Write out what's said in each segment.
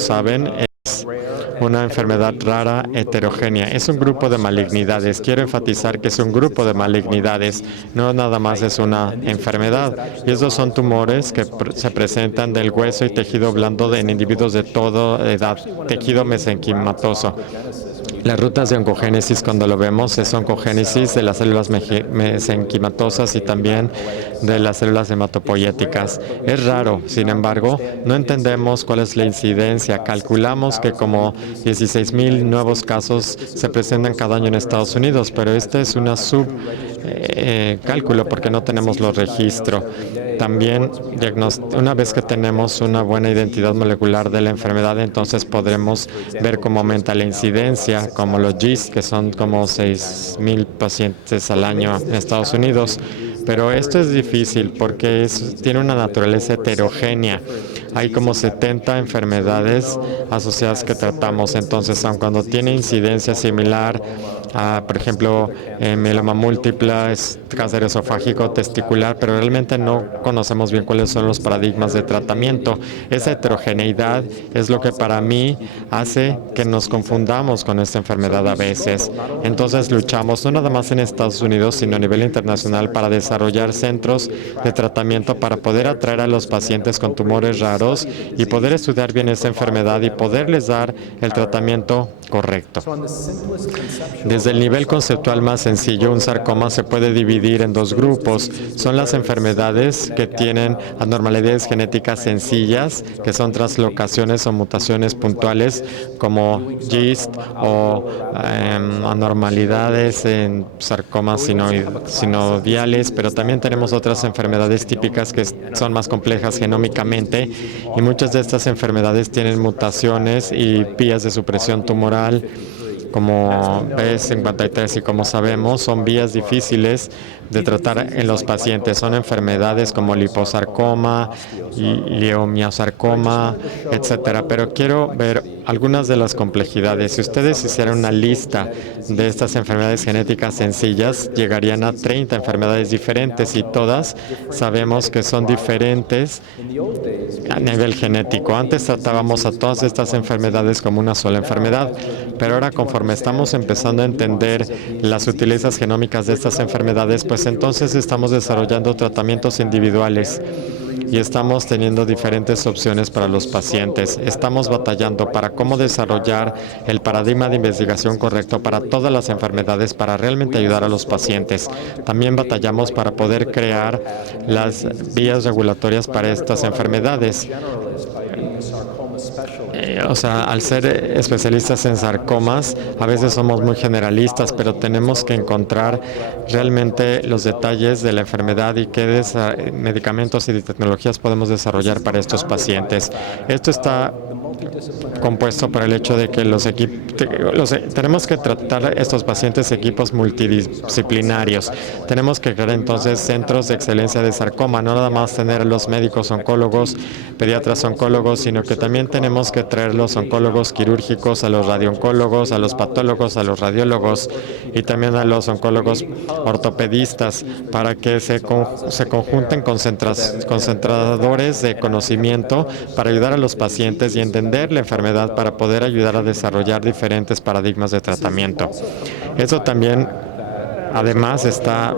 saben, es una enfermedad rara heterogénea. Es un grupo de malignidades. Quiero enfatizar que es un grupo de malignidades, no nada más es una enfermedad. Y esos son tumores que se presentan del hueso y tejido blando en individuos de toda edad, tejido mesenquimatoso. Las rutas de oncogénesis, cuando lo vemos, es oncogénesis de las células mesenquimatosas y también de las células hematopoyéticas. Es raro, sin embargo, no entendemos cuál es la incidencia. Calculamos que como 16,000 nuevos casos se presentan cada año en Estados Unidos, pero este es una subcálculo porque no tenemos los registros. También, una vez que tenemos una buena identidad molecular de la enfermedad, entonces podremos ver cómo aumenta la incidencia, como los GIST, que son como 6,000 pacientes al año en Estados Unidos. Pero esto es difícil porque tiene una naturaleza heterogénea. Hay como 70 enfermedades asociadas que tratamos. Entonces, aun cuando tiene incidencia similar a, por ejemplo, mieloma múltiple, cáncer esofágico, testicular, pero realmente no conocemos bien cuáles son los paradigmas de tratamiento. Esa heterogeneidad es lo que para mí hace que nos confundamos con esta enfermedad a veces. Entonces luchamos no nada más en Estados Unidos, sino a nivel internacional para desarrollar centros de tratamiento para poder atraer a los pacientes con tumores raros y poder estudiar bien esta enfermedad y poderles dar el tratamiento correcto. Desde el nivel conceptual más sencillo, un sarcoma se puede dividir en dos grupos. Son las enfermedades que tienen anormalidades genéticas sencillas, que son translocaciones o mutaciones puntuales, como GIST o anormalidades en sarcomas sinoviales, pero también tenemos otras enfermedades típicas que son más complejas genómicamente y muchas de estas enfermedades tienen mutaciones y vías de supresión tumoral como B53 y como sabemos, son vías difíciles de tratar en los pacientes. Son enfermedades como liposarcoma, leomiosarcoma, etcétera. Pero quiero ver algunas de las complejidades. Si ustedes hicieran una lista de estas enfermedades genéticas sencillas, llegarían a 30 enfermedades diferentes y todas sabemos que son diferentes a nivel genético. Antes tratábamos a todas estas enfermedades como una sola enfermedad, pero ahora conforme estamos empezando a entender las sutilezas genómicas de estas enfermedades, pues entonces estamos desarrollando tratamientos individuales y estamos teniendo diferentes opciones para los pacientes. Estamos batallando para cómo desarrollar el paradigma de investigación correcto para todas las enfermedades para realmente ayudar a los pacientes. También batallamos para poder crear las vías regulatorias para estas enfermedades. Al ser especialistas en sarcomas, a veces somos muy generalistas, pero tenemos que encontrar realmente los detalles de la enfermedad y qué medicamentos y tecnologías podemos desarrollar para estos pacientes. Esto está compuesto por el hecho de que tenemos que tratar a estos pacientes equipos multidisciplinarios. Tenemos que crear entonces centros de excelencia de sarcoma, no nada más tener a los médicos oncólogos, pediatras oncólogos, sino que también tenemos que traer los oncólogos quirúrgicos, a los radiooncólogos, a los patólogos, a los radiólogos y también a los oncólogos ortopedistas para que se conjunten concentradores de conocimiento para ayudar a los pacientes y entender la enfermedad para poder ayudar a desarrollar diferentes paradigmas de tratamiento. Eso también, además, está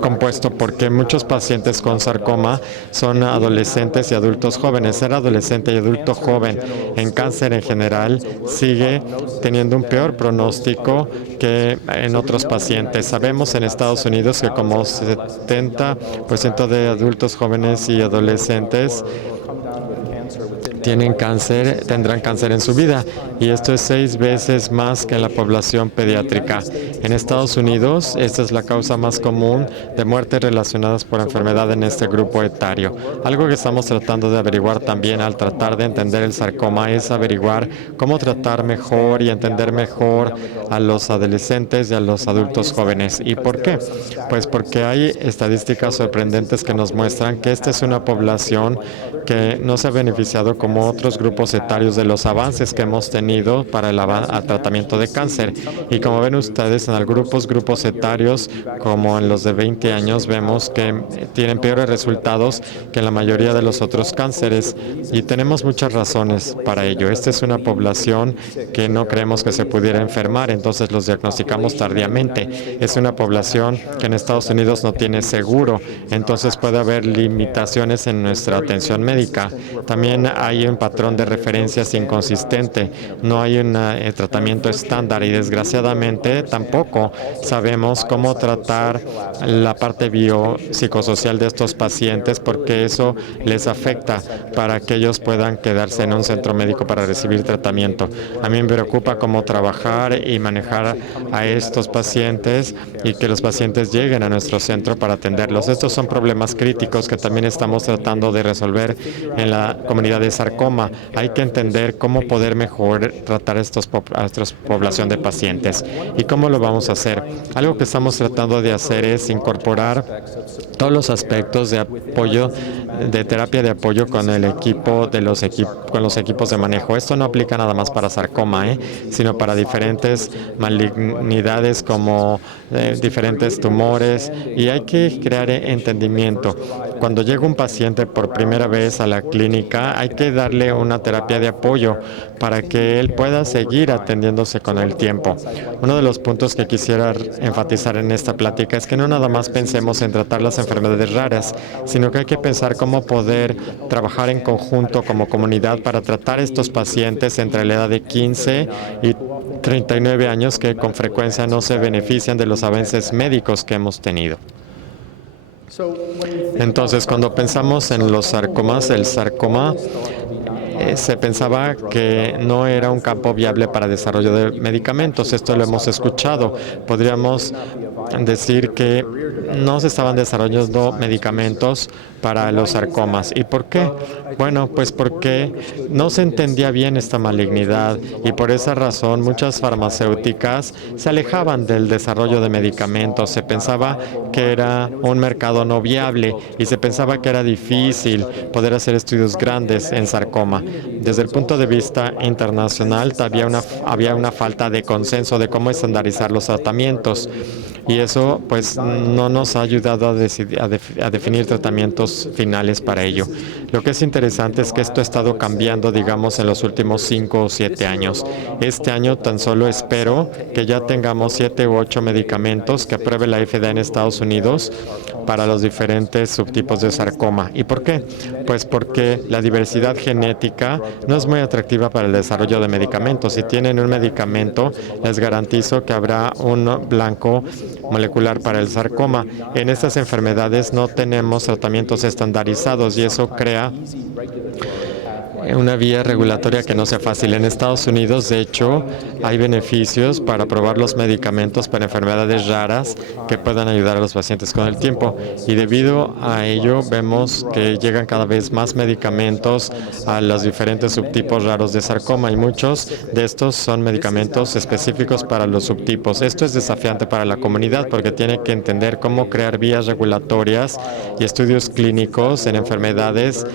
compuesto porque muchos pacientes con sarcoma son adolescentes y adultos jóvenes. Ser adolescente y adulto joven en cáncer en general sigue teniendo un peor pronóstico que en otros pacientes. Sabemos en Estados Unidos que como 70% de adultos jóvenes y adolescentes tendrán cáncer en su vida, y esto es 6 veces más que en la población pediátrica. En Estados Unidos, esta es la causa más común de muertes relacionadas por enfermedad en este grupo etario. Algo que estamos tratando de averiguar también al tratar de entender el sarcoma es averiguar cómo tratar mejor y entender mejor a los adolescentes y a los adultos jóvenes. ¿Y por qué? Pues porque hay estadísticas sorprendentes que nos muestran que esta es una población que no se ha beneficiado como otros grupos etarios, de los avances que hemos tenido para el tratamiento de cáncer. Y como ven ustedes, en algunos grupos etarios, como en los de 20 años, vemos que tienen peores resultados que en la mayoría de los otros cánceres. Y tenemos muchas razones para ello. Esta es una población que no creemos que se pudiera enfermar, entonces los diagnosticamos tardíamente. Es una población que en Estados Unidos no tiene seguro, entonces puede haber limitaciones en nuestra atención médica. También hay un patrón de referencias inconsistente, no hay un tratamiento estándar y desgraciadamente tampoco sabemos cómo tratar la parte biopsicosocial de estos pacientes, porque eso les afecta para que ellos puedan quedarse en un centro médico para recibir tratamiento. A mí me preocupa cómo trabajar y manejar a estos pacientes y que los pacientes lleguen a nuestro centro para atenderlos. Estos son problemas críticos que también estamos tratando de resolver en la comunidad de sarcoma. Hay que entender cómo poder mejor tratar a esta población de pacientes. ¿Y cómo lo vamos a hacer? Algo que estamos tratando de hacer es incorporar todos los aspectos de apoyo, de terapia de apoyo con el equipo con los equipos de manejo. Esto no aplica nada más para sarcoma, sino para diferentes malignidades como diferentes tumores, y hay que crear entendimiento. Cuando llega un paciente por primera vez a la clínica, hay que darle una terapia de apoyo para que él pueda seguir atendiéndose con el tiempo. Uno de los puntos que quisiera enfatizar en esta plática es que no nada más pensemos en tratar las enfermedades raras, sino que hay que pensar cómo poder trabajar en conjunto como comunidad para tratar a estos pacientes entre la edad de 15 y 39 años que con frecuencia no se benefician de los avances médicos que hemos tenido. Entonces, cuando pensamos en los sarcomas, el sarcoma se pensaba que no era un campo viable para desarrollo de medicamentos. Esto lo hemos escuchado. Podríamos decir que no se estaban desarrollando medicamentos para los sarcomas. ¿Y por qué? Bueno, pues porque no se entendía bien esta malignidad y por esa razón muchas farmacéuticas se alejaban del desarrollo de medicamentos. Se pensaba que era un mercado no viable y se pensaba que era difícil poder hacer estudios grandes en sarcoma. Desde el punto de vista internacional, había una falta de consenso de cómo estandarizar los tratamientos. Y eso pues no nos ha ayudado a definir tratamientos finales para ello. Lo que es interesante es que esto ha estado cambiando, digamos, en los últimos 5 o 7 años. Este año tan solo espero que ya tengamos 7 u 8 medicamentos que apruebe la FDA en Estados Unidos para los diferentes subtipos de sarcoma. ¿Y por qué? Pues porque la diversidad genética no es muy atractiva para el desarrollo de medicamentos. Si tienen un medicamento, les garantizo que habrá un blanco molecular para el sarcoma. En estas enfermedades no tenemos tratamientos estandarizados y eso crea una vía regulatoria que no sea fácil. En Estados Unidos, de hecho, hay beneficios para aprobar los medicamentos para enfermedades raras que puedan ayudar a los pacientes con el tiempo. Y debido a ello, vemos que llegan cada vez más medicamentos a los diferentes subtipos raros de sarcoma y muchos de estos son medicamentos específicos para los subtipos. Esto es desafiante para la comunidad porque tiene que entender cómo crear vías regulatorias y estudios clínicos en enfermedades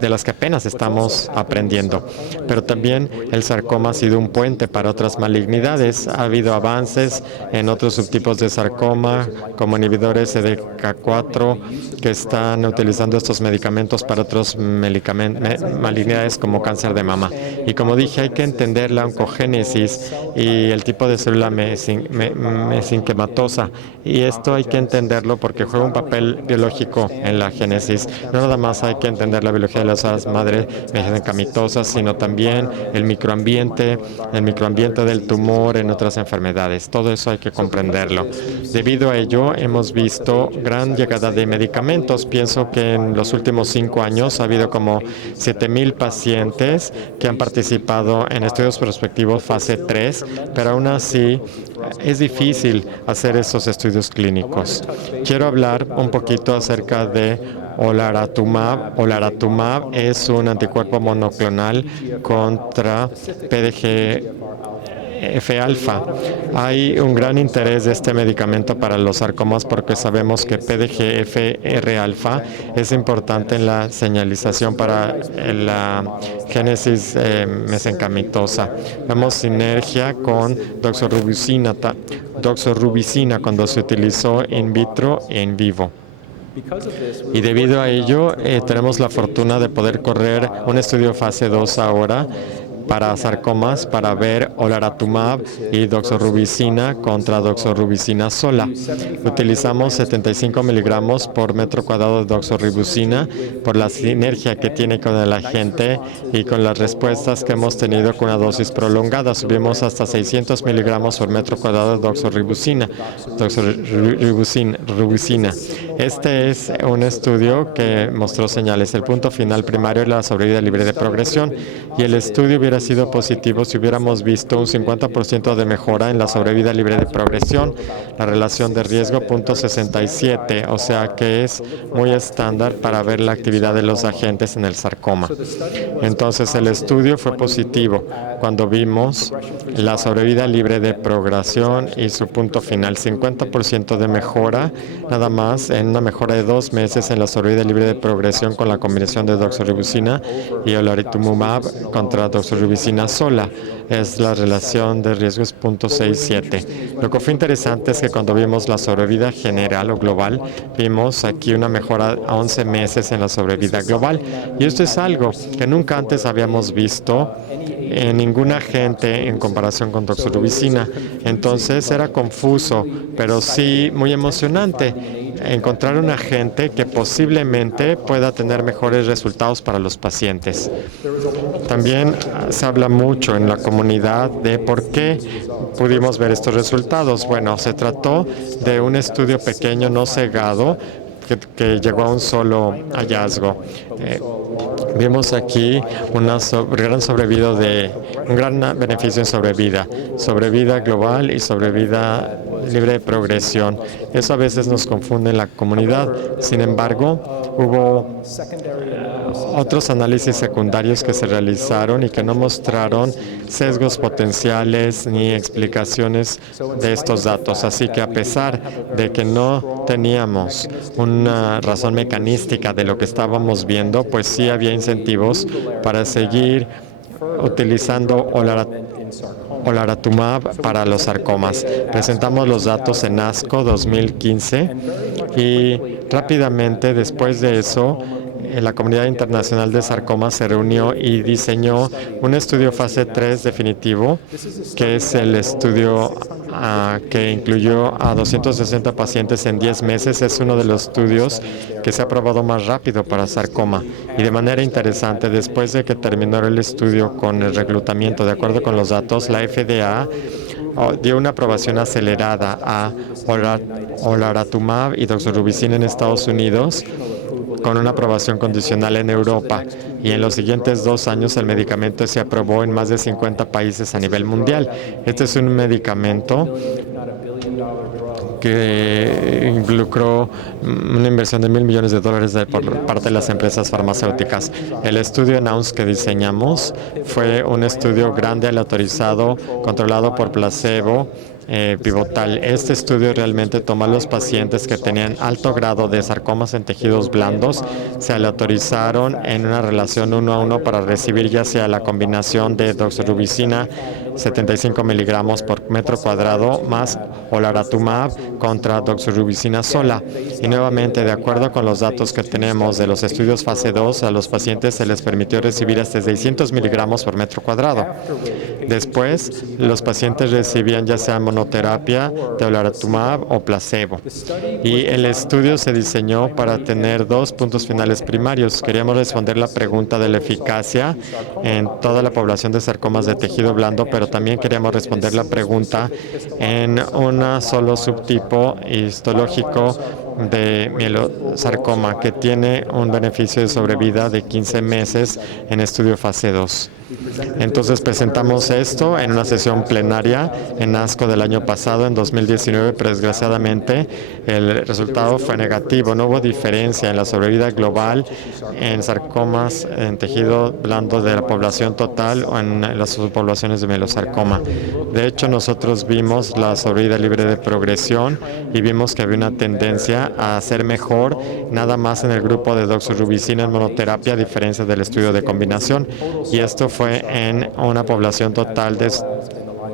de las que apenas estamos aprendiendo. Pero también el sarcoma ha sido un puente para otras malignidades. Ha habido avances en otros subtipos de sarcoma, como inhibidores CDK4, que están utilizando estos medicamentos para otras malignidades como cáncer de mama. Y como dije, hay que entender la oncogénesis y el tipo de célula mesenquimatosa. Y esto hay que entenderlo porque juega un papel biológico en la génesis. No nada más hay que entender la biología de las células madre mesenquimatosas, sino también el microambiente del tumor en otras enfermedades. Todo eso hay que comprenderlo. Debido a ello, hemos visto gran llegada de medicamentos. Pienso que en los últimos 5 años ha habido como 7,000 pacientes que han participado en estudios prospectivos fase 3, pero aún así es difícil hacer esos estudios clínicos. Quiero hablar un poquito acerca de olaratumab. Olaratumab es un anticuerpo monoclonal contra PDGFR PDGF-alfa. Hay un gran interés de este medicamento para los sarcomas porque sabemos que PDGFR-alfa es importante en la señalización para la génesis mesencamitosa. Vemos sinergia con doxorubicina cuando se utilizó in vitro y en vivo. Y debido a ello, tenemos la fortuna de poder correr un estudio fase 2 ahora para sarcomas, para ver olaratumab y doxorubicina contra doxorubicina sola. Utilizamos 75 miligramos por metro cuadrado de doxorubicina por la sinergia que tiene con el agente y con las respuestas que hemos tenido con una dosis prolongada. Subimos hasta 600 miligramos por metro cuadrado de doxorubicina. Este es un estudio que mostró señales. El punto final primario es la sobrevida libre de progresión, y el estudio hubiera sido positivo si hubiéramos visto un 50% de mejora en la sobrevida libre de progresión. La relación de riesgo 0.67, o sea que es muy estándar para ver la actividad de los agentes en el sarcoma. Entonces el estudio fue positivo cuando vimos la sobrevida libre de progresión y su punto final, 50% de mejora, nada más en una mejora de 2 meses en la sobrevida libre de progresión con la combinación de doxorubicina y olaratumab contra doxorubicina sola. Es la relación de riesgos 0.67. Lo que fue interesante es que cuando vimos la sobrevida general o global, vimos aquí una mejora a 11 meses en la sobrevida global. Y esto es algo que nunca antes habíamos visto en ningún agente en comparación con doxorubicina. Entonces era confuso, pero sí muy emocionante encontrar un agente que posiblemente pueda tener mejores resultados para los pacientes. También se habla mucho en la comunidad de por qué pudimos ver estos resultados. Bueno, se trató de un estudio pequeño, no cegado, que llegó a un solo hallazgo. Vimos aquí un gran beneficio en sobrevida global y sobrevida libre de progresión. Eso a veces nos confunde en la comunidad. Sin embargo, hubo otros análisis secundarios que se realizaron y que no mostraron sesgos potenciales ni explicaciones de estos datos. Así que a pesar de que no teníamos una razón mecanística de lo que estábamos viendo, pues sí había incentivos para seguir utilizando olaratumab para los sarcomas. Presentamos los datos en ASCO 2015 y rápidamente después de eso la comunidad internacional de sarcoma se reunió y diseñó un estudio fase 3 definitivo, que es el estudio que incluyó a 260 pacientes en 10 meses. Es uno de los estudios que se ha aprobado más rápido para sarcoma. Y de manera interesante, después de que terminó el estudio con el reclutamiento, de acuerdo con los datos, la FDA dio una aprobación acelerada a olaratumab y doxorubicina en Estados Unidos, con una aprobación condicional en Europa, y en los siguientes 2 años el medicamento se aprobó en más de 50 países a nivel mundial. Este es un medicamento que involucró una inversión de $1.000 millones por parte de las empresas farmacéuticas. El estudio ENNOUNCE que diseñamos fue un estudio grande, aleatorizado, controlado por placebo, pivotal. Este estudio realmente toma a los pacientes que tenían alto grado de sarcomas en tejidos blandos, se aleatorizaron en una relación 1:1 para recibir ya sea la combinación de doxorubicina 75 miligramos por metro cuadrado más olaratumab contra doxorubicina sola. Y nuevamente, de acuerdo con los datos que tenemos de los estudios fase 2, a los pacientes se les permitió recibir hasta 600 miligramos por metro cuadrado. Después, los pacientes recibían ya sea monoterapia de olaratumab o placebo. Y el estudio se diseñó para tener 2 puntos finales primarios. Queríamos responder la pregunta de la eficacia en toda la población de sarcomas de tejido blando, pero también queríamos responder la pregunta en un solo subtipo histológico de mielosarcoma que tiene un beneficio de sobrevida de 15 meses en estudio fase 2. Entonces presentamos esto en una sesión plenaria en ASCO del año pasado, en 2019, pero desgraciadamente el resultado fue negativo. No hubo diferencia en la sobrevida global en sarcomas en tejido blando de la población total o en las subpoblaciones de mielosarcoma. De hecho, nosotros vimos la sobrevida libre de progresión y vimos que había una tendencia a ser mejor nada más en el grupo de doxorubicina en monoterapia, a diferencia del estudio de combinación. Y esto fue en una población total de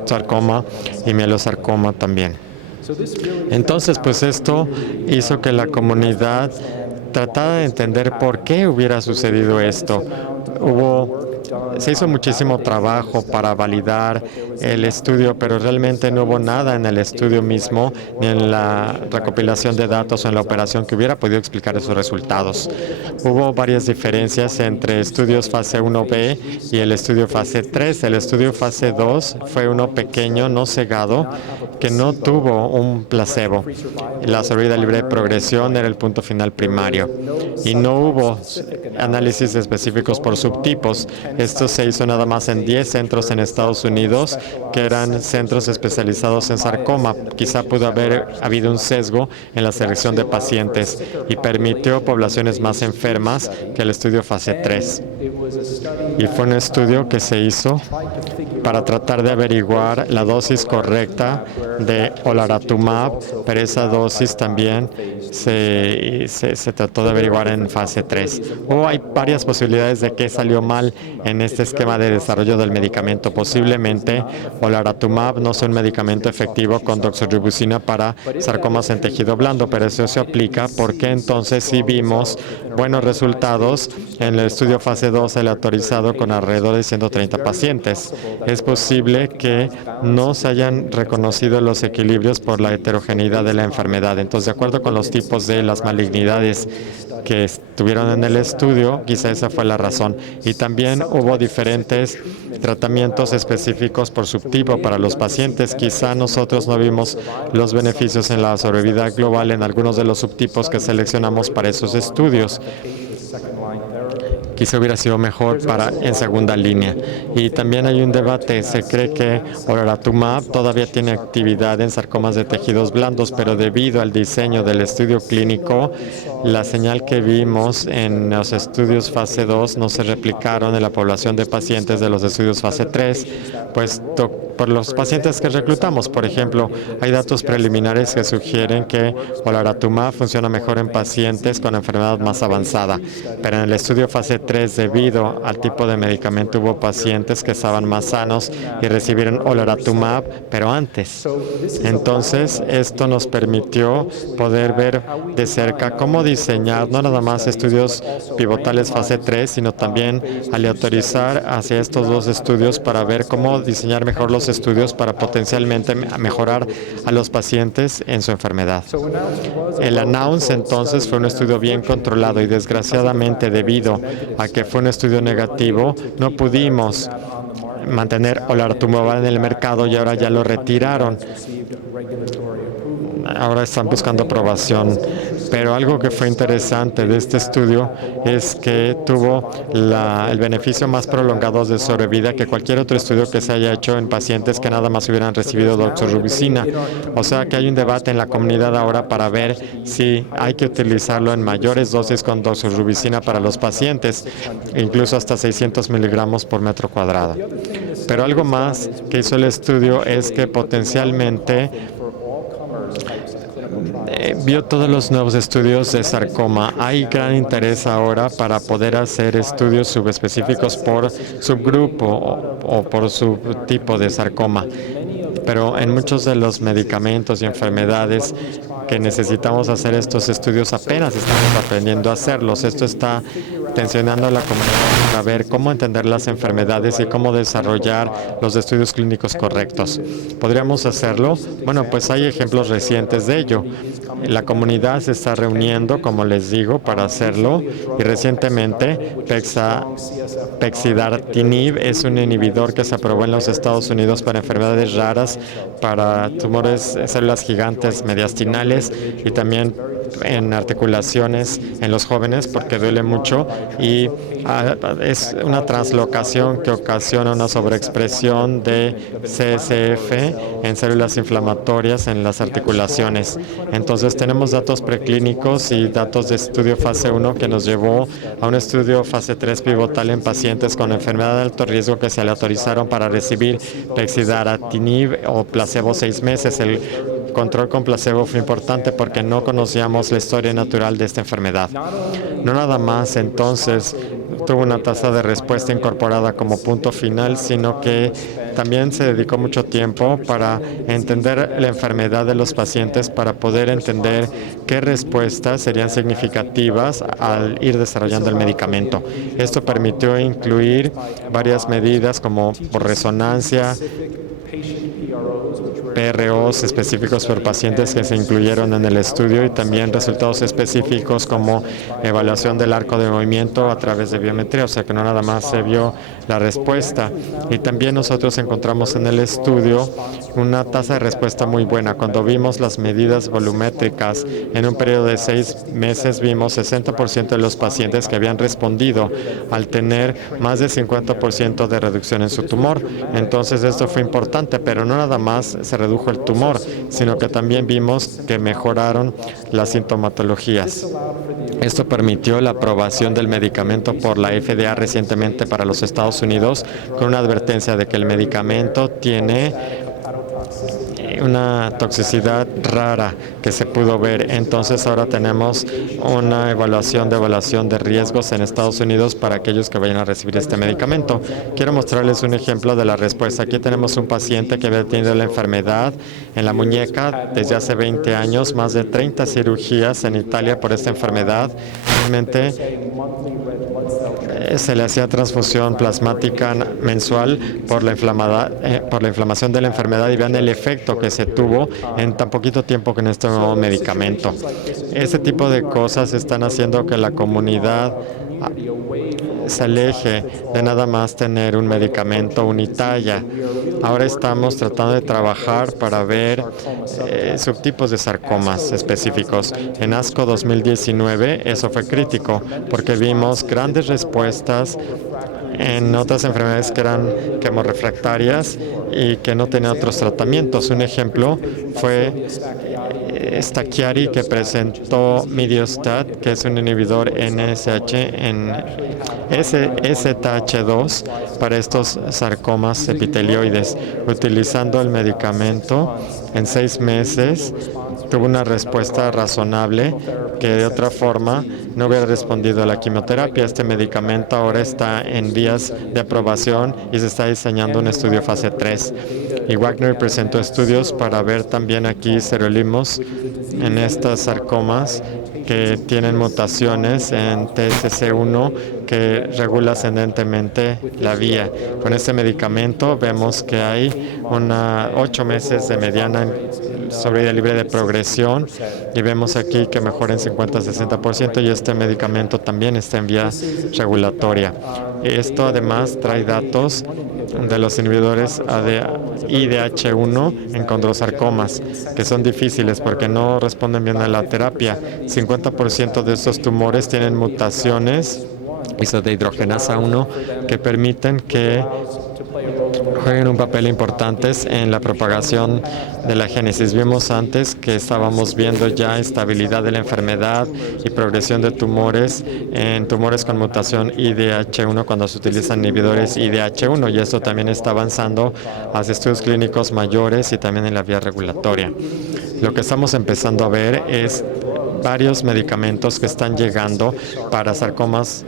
sarcoma y mielosarcoma también. Entonces, pues esto hizo que la comunidad tratara de entender por qué hubiera sucedido esto. Se hizo muchísimo trabajo para validar el estudio, pero realmente no hubo nada en el estudio mismo, ni en la recopilación de datos o en la operación que hubiera podido explicar esos resultados. Hubo varias diferencias entre estudios fase 1B y el estudio fase 3. El estudio fase 2 fue uno pequeño, no cegado, que no tuvo un placebo. La sobrevida libre de progresión era el punto final primario. Y no hubo análisis específicos por subtipos. Esto se hizo nada más en 10 centros en Estados Unidos, que eran centros especializados en sarcoma. Quizá pudo haber habido un sesgo en la selección de pacientes y permitió poblaciones más enfermas que el estudio fase 3. Y fue un estudio que se hizo para tratar de averiguar la dosis correcta de olaratumab, pero esa dosis también se trató de averiguar en fase 3. Hay varias posibilidades de qué salió mal en este esquema de desarrollo del medicamento. Posiblemente olaratumab no sea un medicamento efectivo con doxorubicina para sarcomas en tejido blando, pero eso se aplica porque entonces sí vimos buenos resultados en el estudio fase 2 aleatorizado con alrededor de 130 pacientes. Es posible que no se hayan reconocido los equilibrios por la heterogeneidad de la enfermedad. Entonces, de acuerdo con los tipos de las malignidades que estuvieron en el estudio, quizá esa fue la razón. Y también hubo diferentes tratamientos específicos por subtipo para los pacientes. Quizá nosotros no vimos los beneficios en la sobrevida global en algunos de los subtipos que seleccionamos para esos estudios. Quizá hubiera sido mejor en segunda línea. Y también hay un debate. Se cree que olaratumab todavía tiene actividad en sarcomas de tejidos blandos, pero debido al diseño del estudio clínico, la señal que vimos en los estudios fase 2 no se replicaron en la población de pacientes de los estudios fase 3, pues por los pacientes que reclutamos. Por ejemplo, hay datos preliminares que sugieren que olaratumab funciona mejor en pacientes con enfermedad más avanzada, pero en el estudio fase 3, debido al tipo de medicamento, hubo pacientes que estaban más sanos y recibieron olaratumab, pero antes. Entonces, esto nos permitió poder ver de cerca cómo diseñar no nada más estudios pivotales fase 3, sino también aleatorizar hacia estos dos estudios para ver cómo diseñar mejor los estudios para potencialmente mejorar a los pacientes en su enfermedad. El ANNOUNCE entonces fue un estudio bien controlado y desgraciadamente debido a que fue un estudio negativo, no pudimos mantener olaratumab en el mercado y ahora ya lo retiraron. Ahora están buscando aprobación. Pero algo que fue interesante de este estudio es que tuvo el beneficio más prolongado de sobrevida que cualquier otro estudio que se haya hecho en pacientes que nada más hubieran recibido doxorubicina. O sea que hay un debate en la comunidad ahora para ver si hay que utilizarlo en mayores dosis con doxorubicina para los pacientes, incluso hasta 600 miligramos por metro cuadrado. Pero algo más que hizo el estudio es que potencialmente vio todos los nuevos estudios de sarcoma. Hay gran interés ahora para poder hacer estudios subespecíficos por subgrupo o por subtipo de sarcoma. Pero en muchos de los medicamentos y enfermedades que necesitamos hacer estos estudios apenas estamos aprendiendo a hacerlos. Esto está tensionando a la comunidad para ver cómo entender las enfermedades y cómo desarrollar los estudios clínicos correctos. ¿Podríamos hacerlo? Bueno, pues hay ejemplos recientes de ello. La comunidad se está reuniendo, como les digo, para hacerlo y recientemente pexidartinib es un inhibidor que se aprobó en los Estados Unidos para enfermedades raras, para tumores, células gigantes mediastinales y también en articulaciones en los jóvenes porque duele mucho y es una translocación que ocasiona una sobreexpresión de CSF en células inflamatorias en las articulaciones. Entonces tenemos datos preclínicos y datos de estudio fase 1 que nos llevó a un estudio fase 3 pivotal en pacientes con enfermedad de alto riesgo que se le autorizaron para recibir pexidartinib o placebo 6 meses. El control con placebo fue importante porque no conocíamos la historia natural de esta enfermedad. No nada más entonces tuvo una tasa de respuesta incorporada como punto final, sino que también se dedicó mucho tiempo para entender la enfermedad de los pacientes, para poder entender qué respuestas serían significativas al ir desarrollando el medicamento. Esto permitió incluir varias medidas como por resonancia, PROs específicos por pacientes que se incluyeron en el estudio y también resultados específicos como evaluación del arco de movimiento a través de biometría, o sea que no nada más se vio la respuesta. Y también nosotros encontramos en el estudio una tasa de respuesta muy buena. Cuando vimos las medidas volumétricas en un periodo de 6 meses, vimos 60% de los pacientes que habían respondido al tener más de 50% de reducción en su tumor. Entonces esto fue importante, pero no nada más se redujo el tumor, sino que también vimos que mejoraron las sintomatologías. Esto permitió la aprobación del medicamento por la FDA recientemente para los Estados Unidos, con una advertencia de que el medicamento tiene una toxicidad rara que se pudo ver. Entonces ahora tenemos una evaluación de riesgos en Estados Unidos para aquellos que vayan a recibir este medicamento. Quiero mostrarles un ejemplo de la respuesta. Aquí tenemos un paciente que había tenido la enfermedad en la muñeca desde hace 20 años, más de 30 cirugías en Italia por esta enfermedad. Realmente se le hacía transfusión plasmática mensual por la inflamación de la enfermedad y vean el efecto que se tuvo en tan poquito tiempo con este nuevo medicamento. Este tipo de cosas están haciendo que la comunidad se aleje de nada más tener un medicamento unitalla. Ahora estamos tratando de trabajar para ver subtipos de sarcomas específicos. En ASCO 2019 eso fue crítico porque vimos grandes respuestas en otras enfermedades que eran quimorrefractarias y que no tenían otros tratamientos. Un ejemplo fue Stachiari, que presentó Midiostat, que es un inhibidor NSH en STH2 para estos sarcomas epitelioides. Utilizando el medicamento en 6 meses, tuvo una respuesta razonable que de otra forma no hubiera respondido a la quimioterapia. Este medicamento ahora está en vías de aprobación y se está diseñando un estudio fase 3. Y Wagner presentó estudios para ver también aquí serolimos en estas sarcomas que tienen mutaciones en TSC1 que regula ascendentemente la vía. Con este medicamento vemos que hay 8 meses de mediana sobrevida libre de progresión y vemos aquí que mejora en 50-60% y este medicamento también está en vía regulatoria. Esto además trae datos de los inhibidores IDH1 en condrosarcomas, que son difíciles porque no responden bien a la terapia. 50% de estos tumores tienen mutaciones isodehidrogenasa 1 que permiten que jueguen un papel importante en la propagación de la génesis. Vimos antes que estábamos viendo ya estabilidad de la enfermedad y progresión de tumores en tumores con mutación IDH1 cuando se utilizan inhibidores IDH1 y esto también está avanzando hacia estudios clínicos mayores y también en la vía regulatoria. Lo que estamos empezando a ver es varios medicamentos que están llegando para sarcomas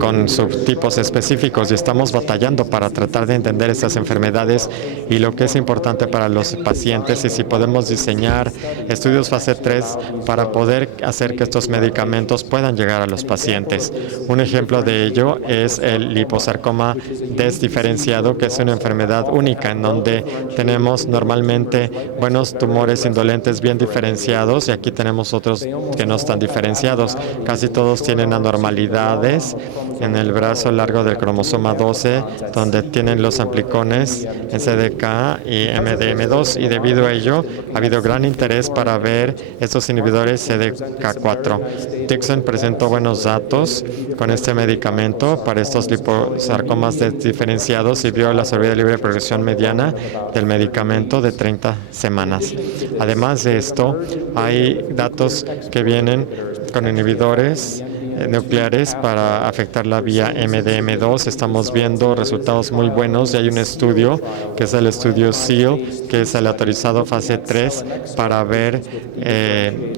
con subtipos específicos y estamos batallando para tratar de entender estas enfermedades y lo que es importante para los pacientes y si podemos diseñar estudios fase 3 para poder hacer que estos medicamentos puedan llegar a los pacientes. Un ejemplo de ello es el liposarcoma desdiferenciado, que es una enfermedad única en donde tenemos normalmente buenos tumores indolentes bien diferenciados y aquí tenemos otros que no están diferenciados. Casi todos tienen anormalidades inhibidores en el brazo largo del cromosoma 12, donde tienen los amplicones en CDK y MDM2, y debido a ello ha habido gran interés para ver estos inhibidores CDK4. Dixon presentó buenos datos con este medicamento para estos liposarcomas diferenciados y vio la sobrevida libre de progresión mediana del medicamento de 30 semanas. Además de esto, hay datos que vienen con inhibidores nucleares para afectar la vía MDM2. Estamos viendo resultados muy buenos y hay un estudio que es el estudio SEAL, que es aleatorizado fase 3 para ver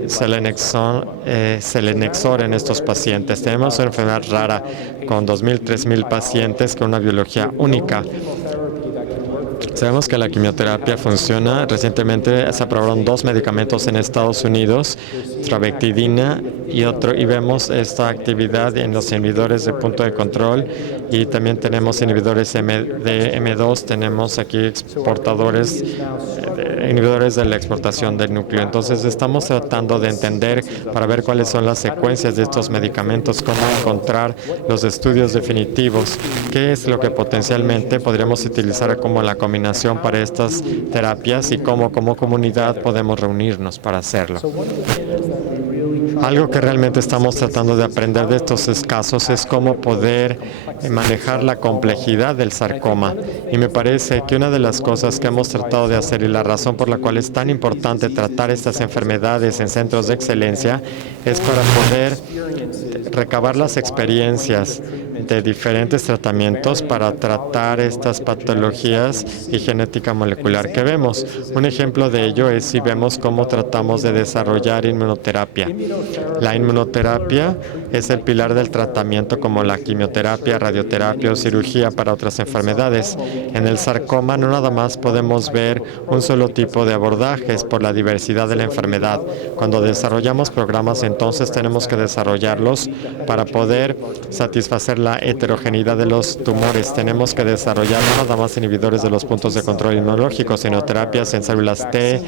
selenexor en estos pacientes. Tenemos una enfermedad rara con 2.000, 3.000 pacientes con una biología única. Sabemos que la quimioterapia funciona. Recientemente se aprobaron 2 medicamentos en Estados Unidos, trabectidina y vemos esta actividad en los inhibidores de punto de control, y también tenemos inhibidores de M2, tenemos aquí inhibidores de la exportación del núcleo. Entonces estamos tratando de entender para ver cuáles son las secuencias de estos medicamentos, cómo encontrar los estudios definitivos, qué es lo que potencialmente podríamos utilizar como la combinación para estas terapias y cómo como comunidad podemos reunirnos para hacerlo. Algo que realmente estamos tratando de aprender de estos casos es cómo poder manejar la complejidad del sarcoma. Y me parece que una de las cosas que hemos tratado de hacer y la razón por la cual es tan importante tratar estas enfermedades en centros de excelencia es para poder recabar las experiencias de diferentes tratamientos para tratar estas patologías y genética molecular que vemos. Un ejemplo de ello es si vemos cómo tratamos de desarrollar inmunoterapia. La inmunoterapia es el pilar del tratamiento como la quimioterapia, radioterapia o cirugía para otras enfermedades. En el sarcoma no nada más podemos ver un solo tipo de abordajes por la diversidad de la enfermedad. Cuando desarrollamos programas, entonces tenemos que desarrollarlos para poder satisfacer la heterogeneidad de los tumores. Tenemos que desarrollar no nada más inhibidores de los puntos de control inmunológico, sino terapias en células T,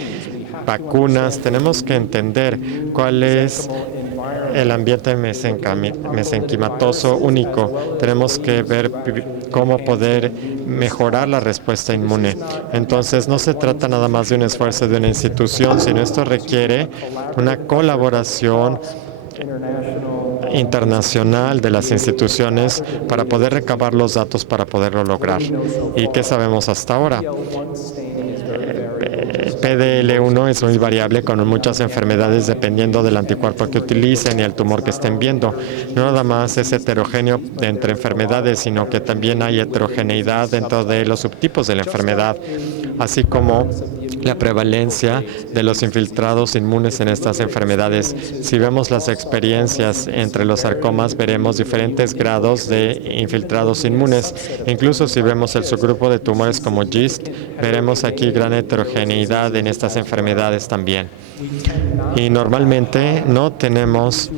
vacunas. Tenemos que entender cuál es el ambiente mesenquimatoso único. Tenemos que ver cómo poder mejorar la respuesta inmune. Entonces, no se trata nada más de un esfuerzo de una institución, sino esto requiere una colaboración internacional de las instituciones para poder recabar los datos para poderlo lograr. ¿Y qué sabemos hasta ahora? PDL1 es muy variable con muchas enfermedades dependiendo del anticuerpo que utilicen y el tumor que estén viendo. No nada más es heterogéneo entre enfermedades, sino que también hay heterogeneidad dentro de los subtipos de la enfermedad, así como la prevalencia de los infiltrados inmunes en estas enfermedades. Si vemos las experiencias entre los sarcomas, veremos diferentes grados de infiltrados inmunes. Incluso si vemos el subgrupo de tumores como GIST, veremos aquí gran heterogeneidad en estas enfermedades también. Y normalmente no tenemos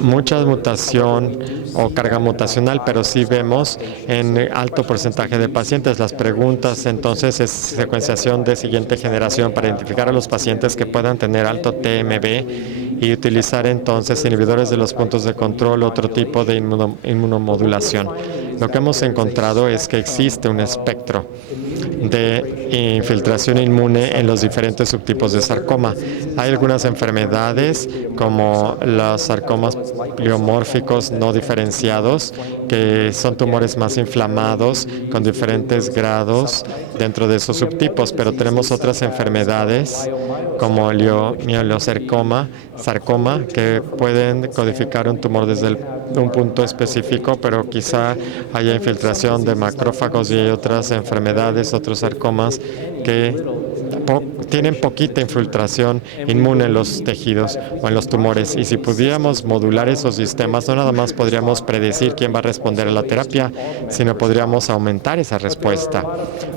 mucha mutación o carga mutacional, pero sí vemos en alto porcentaje de pacientes. Las preguntas entonces es secuenciación de siguiente generación para identificar a los pacientes que puedan tener alto TMB y utilizar entonces inhibidores de los puntos de control, otro tipo de inmunomodulación. Lo que hemos encontrado es que existe un espectro de infiltración inmune en los diferentes subtipos de sarcoma. Hay algunas enfermedades como los sarcomas pliomórficos no diferenciados, que son tumores más inflamados con diferentes grados dentro de esos subtipos, pero tenemos otras enfermedades como el mielosarcoma, que pueden codificar un tumor desde un punto específico, pero quizá haya infiltración de macrófagos y hay otras enfermedades, otros sarcomas que tienen poquita infiltración inmune en los tejidos o en los tumores. Y si pudiéramos modular esos sistemas, no nada más podríamos predecir quién va a responder a la terapia, sino podríamos aumentar esa respuesta.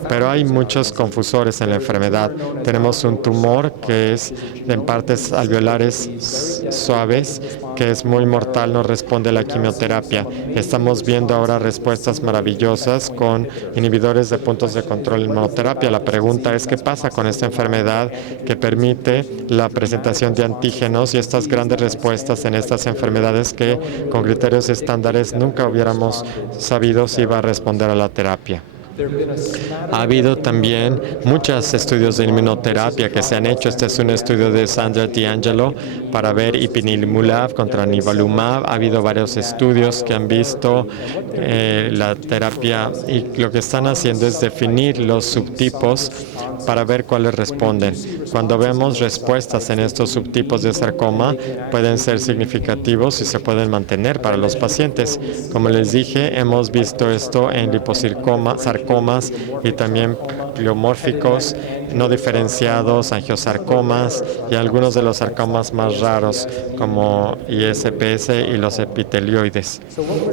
Pero hay muchos confusores en la enfermedad. Tenemos un tumor que es en partes alveolares suaves que es muy mortal, no responde a la quimioterapia. Estamos viendo ahora respuestas maravillosas con inhibidores de puntos de control en inmunoterapia. La pregunta es, ¿qué pasa con esta enfermedad que permite la presentación de antígenos y estas grandes respuestas en estas enfermedades que con criterios estándares nunca hubiéramos sabido si iba a responder a la terapia? Ha habido también muchos estudios de inmunoterapia que se han hecho. Este es un estudio de Sandra D'Angelo para ver ipilimumab contra nivolumab. Ha habido varios estudios que han visto la terapia y lo que están haciendo es definir los subtipos para ver cuáles responden. Cuando vemos respuestas en estos subtipos de sarcoma, pueden ser significativos y se pueden mantener para los pacientes. Como les dije, hemos visto esto en sarcomas y también gliomórficos, no diferenciados, angiosarcomas y algunos de los sarcomas más raros como ISPS y los epitelioides.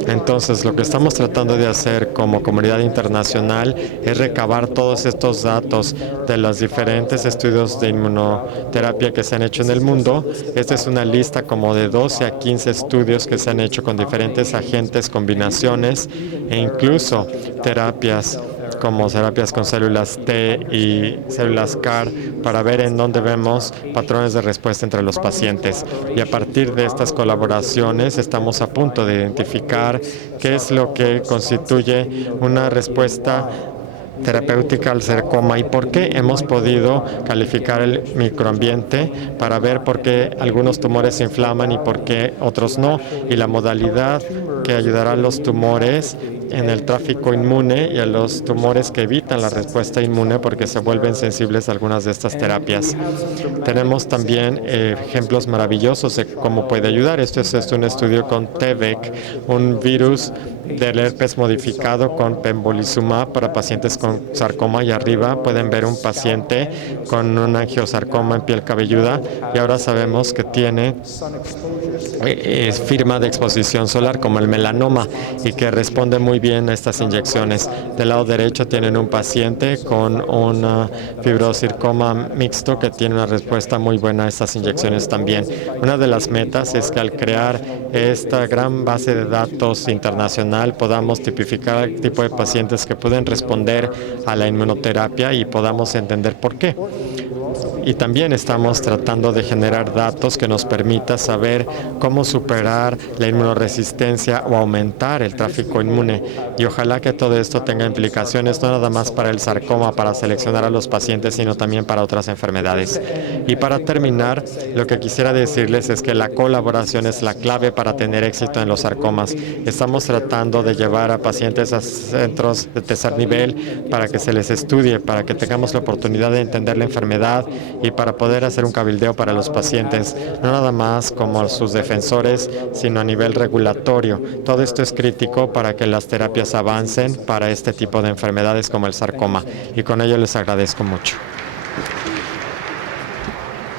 Entonces, lo que estamos tratando de hacer como comunidad internacional es recabar todos estos datos de los diferentes estudios de inmunoterapia que se han hecho en el mundo. Esta es una lista como de 12 a 15 estudios que se han hecho con diferentes agentes, combinaciones e incluso terapias como terapias con células T y células CAR para ver en dónde vemos patrones de respuesta entre los pacientes. Y a partir de estas colaboraciones estamos a punto de identificar qué es lo que constituye una respuesta terapéutica al sarcoma y por qué hemos podido calificar el microambiente para ver por qué algunos tumores se inflaman y por qué otros no, y la modalidad que ayudará a los tumores en el tráfico inmune y a los tumores que evitan la respuesta inmune porque se vuelven sensibles a algunas de estas terapias. Tenemos también ejemplos maravillosos de cómo puede ayudar. Esto es un estudio con TVEC, un virus del herpes modificado con pembrolizumab para pacientes con sarcoma, y arriba pueden ver un paciente con un angiosarcoma en piel cabelluda y ahora sabemos que tiene firma de exposición solar como el melanoma y que responde muy bien a estas inyecciones. Del lado derecho tienen un paciente con un fibrosarcoma mixto que tiene una respuesta muy buena a estas inyecciones también. Una de las metas es que al crear esta gran base de datos internacional podamos tipificar el tipo de pacientes que pueden responder a la inmunoterapia y podamos entender por qué. Y también estamos tratando de generar datos que nos permita saber cómo superar la inmunoresistencia o aumentar el tráfico inmune. Y ojalá que todo esto tenga implicaciones no nada más para el sarcoma, para seleccionar a los pacientes, sino también para otras enfermedades. Y para terminar, lo que quisiera decirles es que la colaboración es la clave para tener éxito en los sarcomas. Estamos tratando de llevar a pacientes a centros de tercer nivel para que se les estudie, para que tengamos la oportunidad de entender la enfermedad y para poder hacer un cabildeo para los pacientes, no nada más como sus defensores, sino a nivel regulatorio. Todo esto es crítico para que las terapias avancen para este tipo de enfermedades como el sarcoma, y con ello les agradezco mucho.